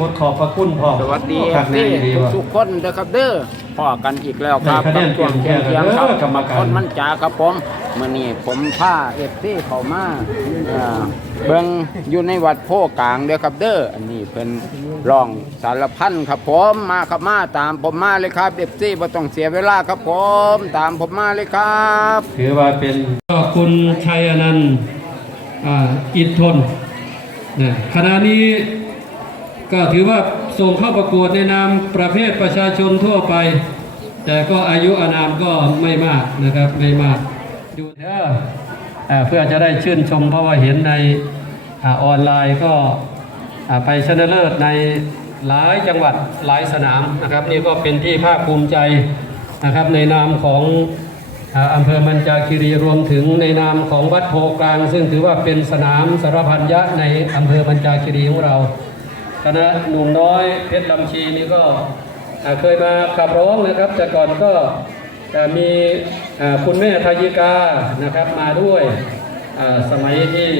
บทขอบพระคุณพ่อสวัสดีครับแม่ที่ดีว่ะทุกๆคนนะครับเด้อพอกันอีกแล้วครับได้คะแนนช่วงเปลี่เที่ยยนงแปลงครับเด้อกรรมการคนมันจ๋าครับผมมื่อนี้ผมผ้าเอฟซีเขามาอ่าเบิ่งอยู่ในวัดโพกลางเด้อครับเด้ออันนี้เป็นร้องสารพันครับผมมาครับมาตามผมมาเลยครับเอฟซีบ่ต้องเสียเวลาครับผมตามผมมาเลยครับถือว่าเป็นก็คุณชัยอนันต์อ่าอินทนนะขณะนี้ ก็ถือว่าส่งเข้าประกวดในนามประเภทประชาชนทั่วไป แต่ก็อายุอานามก็ไม่มากนะครับไม่มากดูเด้ออ่าเพื่อจะได้ชื่นชมเพราะว่าเห็นในออนไลน์ก็ไปชนะเลิศในหลายจังหวัดหลายสนามนะครับ นี่ก็เป็นที่ภาคภูมิใจนะครับ ในนามของอำเภอมันจาคีรีรวมถึงในนามของวัดโพกลาง ซึ่งถือว่าเป็นสนามสารพันยะในอำเภอมันจาคีรีของเรา ณะหนุ่มน้อยเพชรลำชีนี่ก็เคยมาขับร้องนะครับ แต่ก่อนก็มีคุณแม่ทายิกานะครับมาด้วยสมัยที่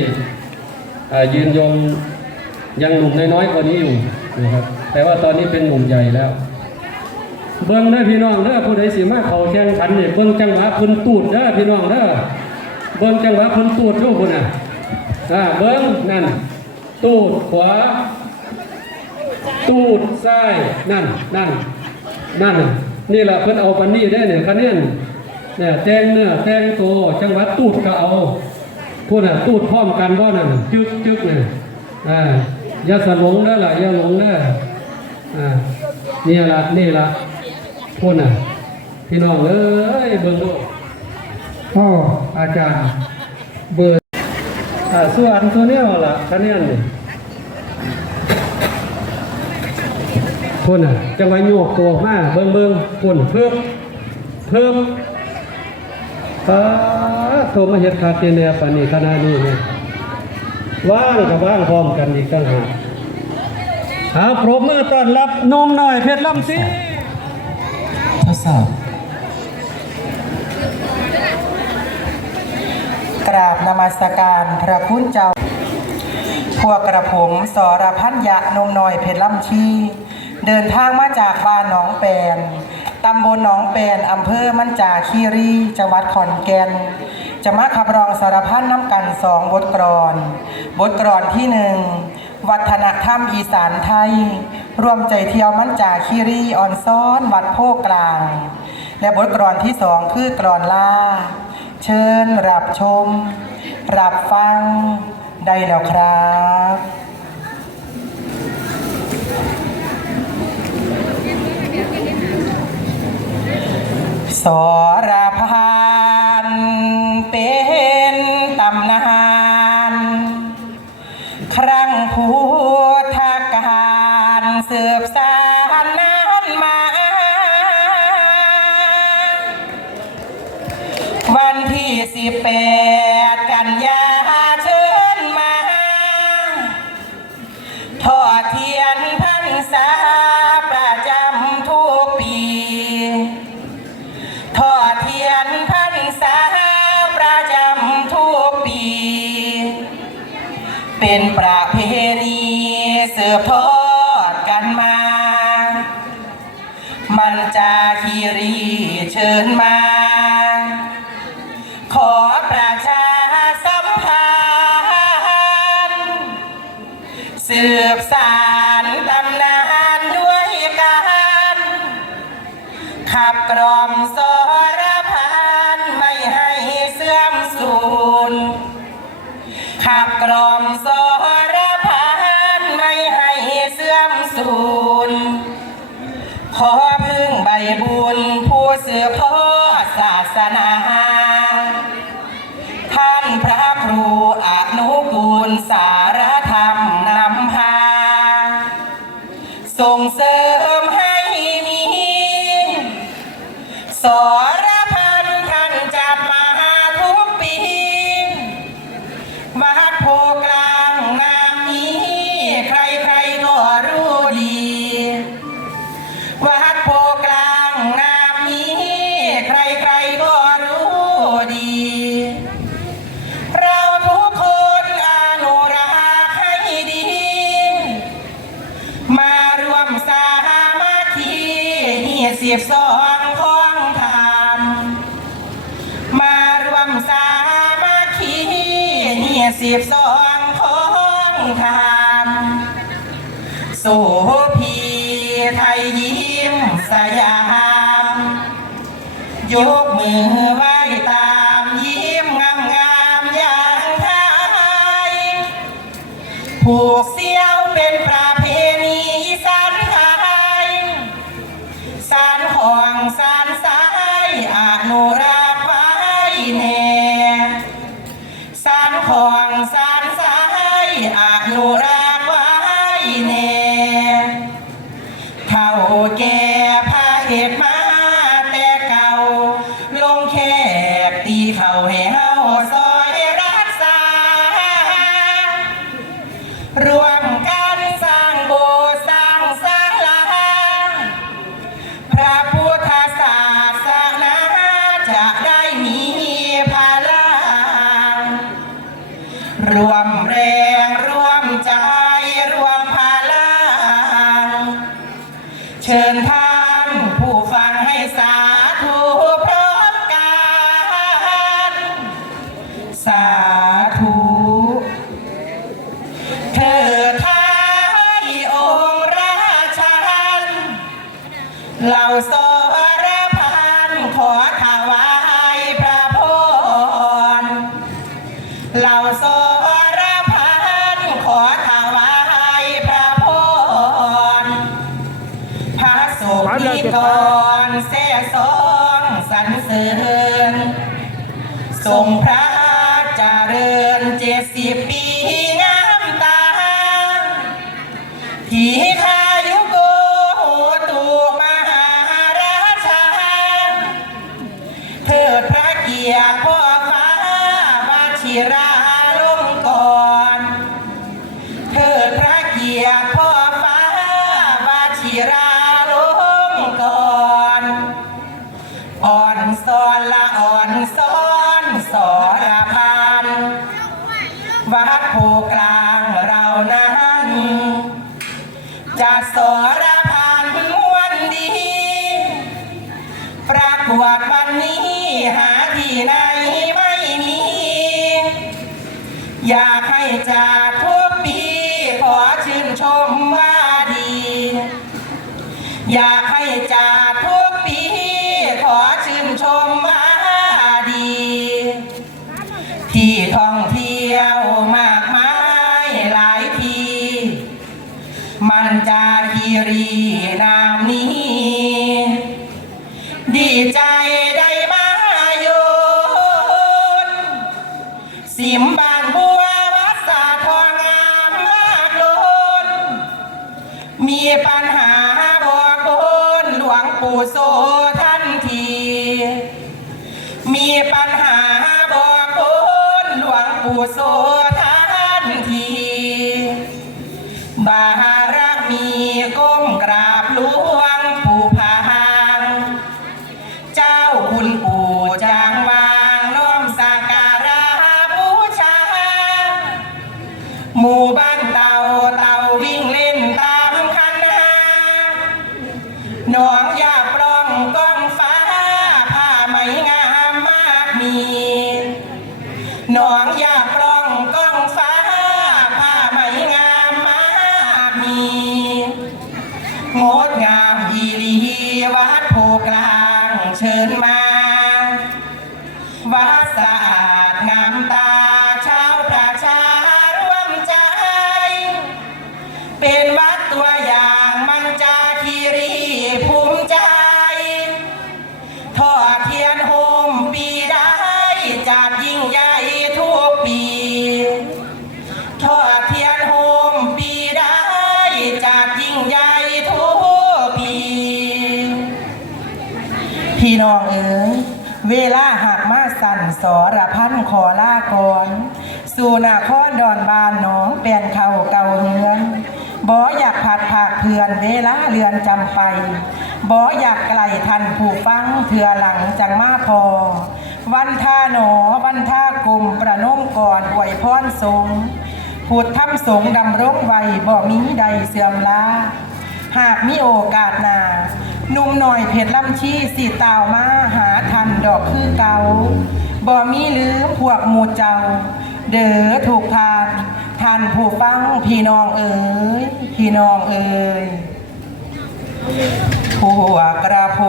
ยืนยงยังหนุ่มน้อยๆกว่านี้อยู่นะครับแต่ว่าตอนนี้เป็นหนุ่มใหญ่แล้ว เบิ่งเด้พี่น้องเด้อผู้ใดสิมาเขาแข่งขันเนี่ยเบิ่งจังหวะพิ่นตูดเด้อพี่น้องเด้อเบิ่งจังหวะพิ่นตูดอยู่พุ่นน่ะอ่าเบิ่งนั่นตูดขวา ตูดซ้ายนั่นนั่นนั่นนี่แหละเพิ่นเอาปานนี้ได้เนี่ยคะแนนเนี่ยแตงเนื้อแตงโตจังหวะตูดก็เอาพุ่นน่ะตูดพร้อมกันบ่นั่นจึกจึกเนี่ยอ่าอย่าสลงเด้ล่ะอย่าหลงเด้อ่านี่ละนี่ล่ะพูดน่ะพี่น้องเอ้ยเบิ่งดูพ่ออาจารย์เบิร์อ่าส่วนตัวเนี้ยล่ะคะแนนนี่ พูดน่ะ จังหวะโยกตัวมาเบิ่งเบิ่งพูดเพิ่มเพิ่มป้าโทรมาเฮ็ดคาเทเนียปานนี้ขนาดนี้เนี่ยว่างกับว่างพร้อมกันอีกต่างหากหาปรบมือต้อนรับหนมหน่อยเพชรลำซีทดสอบกราบนมัสการพระคุณเจ้า พวกกระผมสรพันยะนมน้อยเพชรล่ำชี เดินทางมาจากบ้านหนองแปนตำบลหนองแปนอำเภอมันจาคีรีจังหวัดขอนแก่น จะมาขับร้องสารพันน้ำกันสองบทกรอน บทกรอนที่หนึ่งวัฒนธรรมอีสานไทย รวมใจเที่ยวมันจาคีรีออนซ้อนวัดโพกลาง และบทกรอนที่สองคือกรอนล่า เชิญรับชม รับฟังได้แล้วครับ รพานเป็นตำนาน ครั้งผู้ ขับกรอมส สิบสองพ้องทามมารวมสามาคคีนี่สิบสองพ้องทามโสพีไทยยิ้มสยาม ยกมือไว้ ten pounds. จิราลงกอนเธอพระเกียรติพ่อฟ้าบาชิราลงกรอ่อนสอนละอ่อนสอนสอนพันวัดโพกลางเรานั้นจะสอนพันวันดีประกวดวันนี้หาที่ไหนไม่มี อยากให้จากทุก บารมีก็ เวลาหักมาสั่นสอระพันขอลากรสู่นาคอดอนบานน้องเปลี่ยนเขาเก่าเฮือนบออยากผัดผักเพื่อนเวลาเรือนจำไปบออยากไกลทันผู้ฟังเถื่อหลังจังมาพอ วันท่าหนอวันท่ากลมประนมก่อนไหวพรสงผุดทำสงดำรงไว้บ่มีใดเสื่อมลาหากมีโอกาสนา นุ่มหน่อยเพชรลำชี้สีตาวมาหาทันดอกคือเกาบ่มีลืมพวกหมูเจ้า เด้อถูกทานท่านผู้ฟังพี่น้องเอ๋ยพี่น้องเอ๋ยพวกกระโพ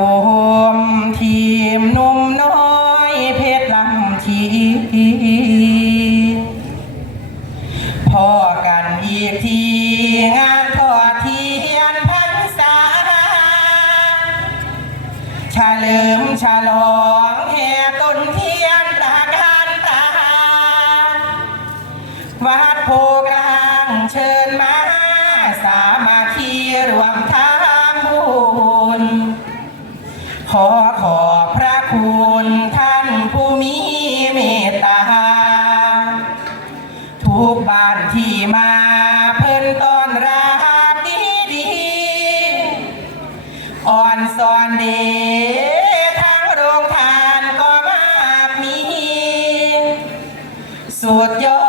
เชิญมา สามัคคีรวมทำบุญขอขอบพระคุณท่านผู้มีเมตตา ทุกบ้านที่มาเพิ่นต้อนรับดีดีอ่อนสอนเดทางโรงทานก็มากมีสุดยอด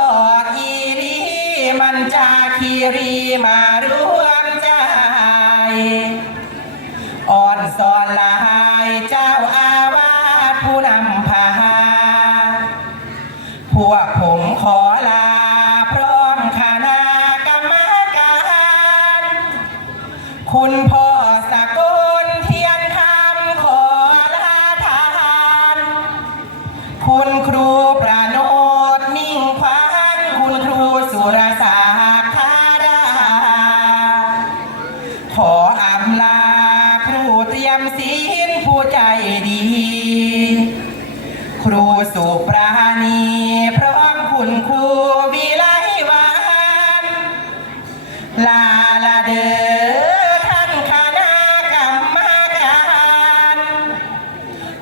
มันจาคีรีมารวมใจอ่อนสอนลา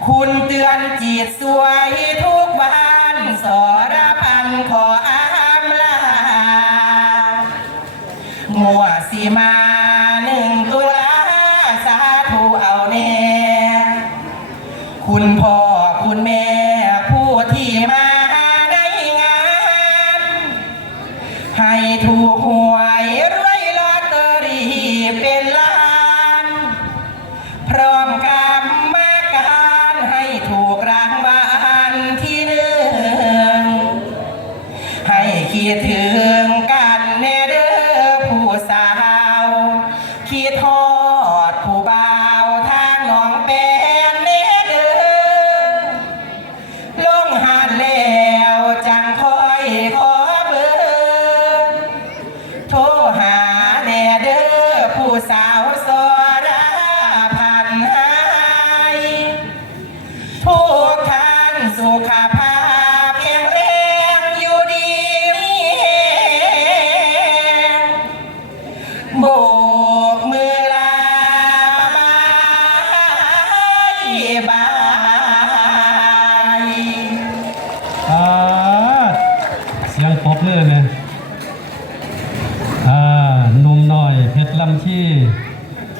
คุณเตือนจิตสวยทุกวันสรพั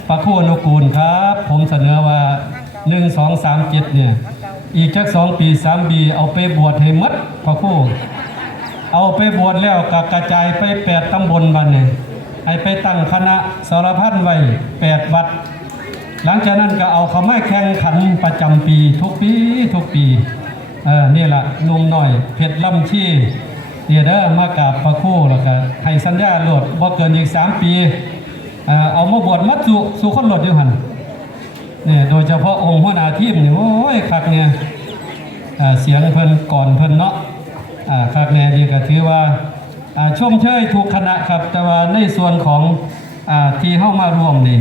ปะโคนกูลครับ ผมเสนอว่า 1 2 3 7เนี่ย อีกจักสองปีสามปีเอาไปบวชให้หมดพระคู่ เอาไปบวชแล้วก็กระจายไปแปดตำบลบันเนี่ยให้ไปตั้งคณะสารพัดไว้แปดวัด หลังจากนั้นก็เอาเขามาแข่งขันประจำปีทุกปีทุกปีเออนี่แหละนุ่มหน่อยเพชรล่ำชี่เนี่ยเด้อมากราบพระคู่แล้วก็ให้สัญญาโหลดบ่เกินอีกสามปี เอามาบวชมัดสู่สู่คนหลดอยู่หันเนี่ยโดยเฉพาะองค์พระนาทีมนี่ยโอ้ยคักเนี่ยเสียงเพิ่นก่อนเพิ่นเนาะคักแน่นี่ก็ถือว่าอ่าชมเชยทุกคณะครับแต่ว่าในส่วนของอที่เฮามารวมนี่